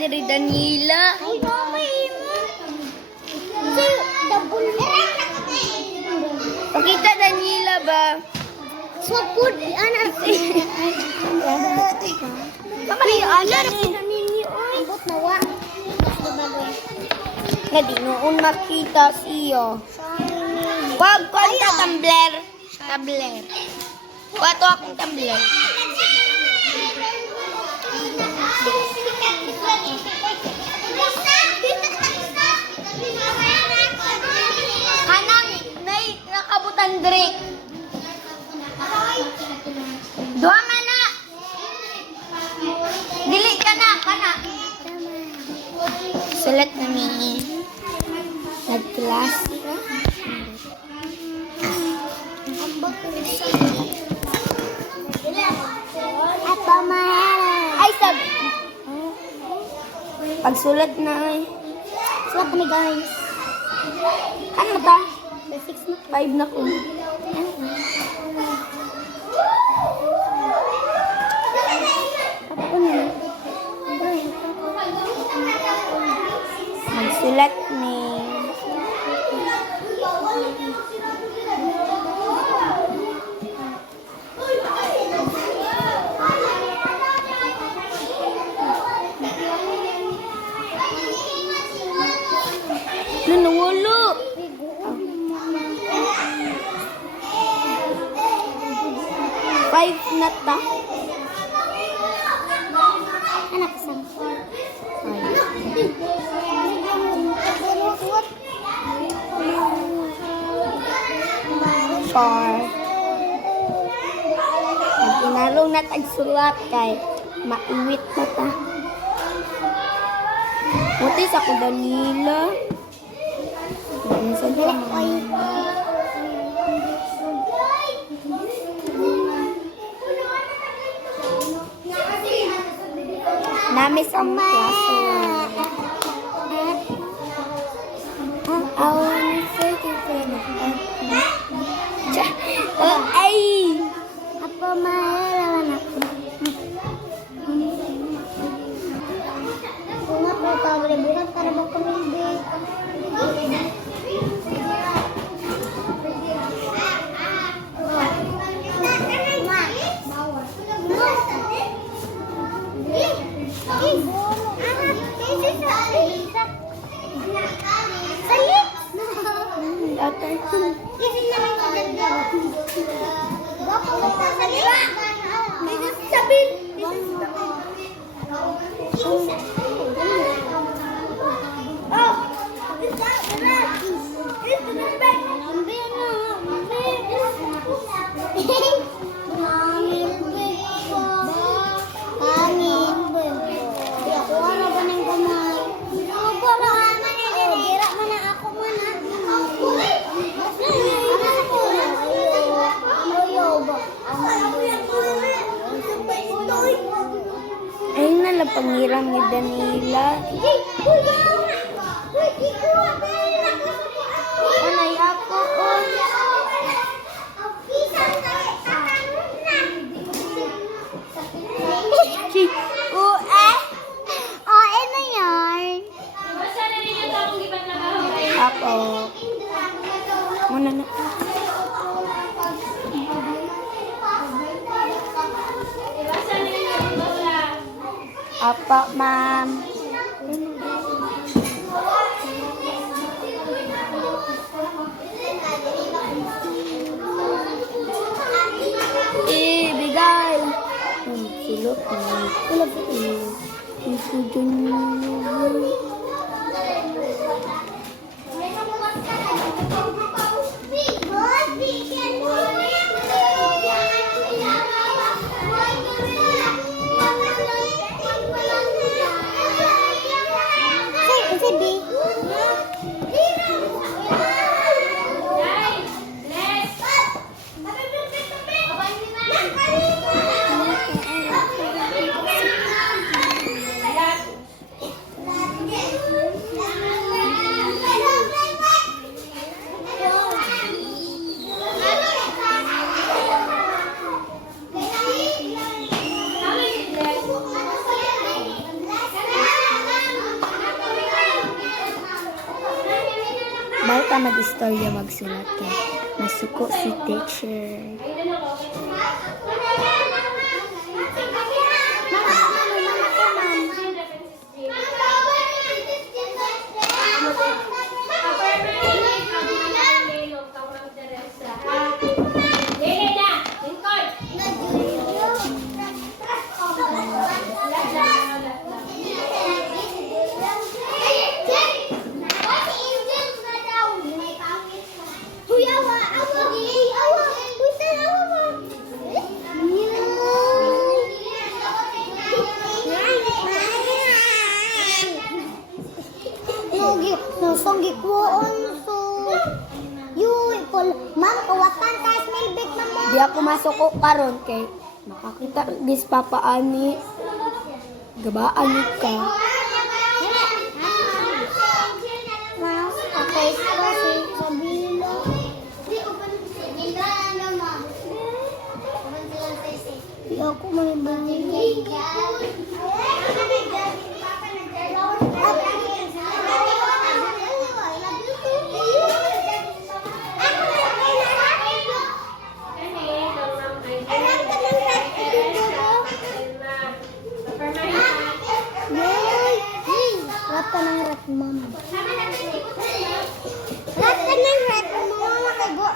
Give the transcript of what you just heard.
diri Danila. Ay, mamay mo. Kasi, double mo. Pakita Danila ba? Swap food, anak. Ay, ala ni. Ambot na wa. Nga di noon makita siya. Wag ko ang tumbler. Tumbler. Wato akong tumbler. Kanang may nakabutan drink. Duha man na. Dili ka na, kana. Sulat na mi. Nag-class ka? Apa mahal? Ay, sab. Pagsulat na ay. Swap kami guys. Ano ta? 6 na. 5 na ko. Magsulat ni. Nawala. 5 na ta. Anak sang. Char. Pinalong na tagsulat kay maiwit na ta. Buti sa ko Danila. Minsan pa Nami sa klase. Ay! Apa mahal anak? Bunga po tahu bulan para mau kemimpi. Ay na lang pangiram ni Danila. Anay ako ko. Ano yan? Ako. Muna na. Apa, ma'am? Bigay. Silot na. Silot na. Ito dyan. ta mag-istorya magsulat kay masuko si teacher. Nosong gikuon so yun kol ma'am kawasan ta smell big mama. Di ako masuko karon kay makakita gis papaani. Gabaan ka. Mas patay ko si Sabila. Di ako may bahay. Rat ka ng rat, mama. Rat ka ng rat, mama.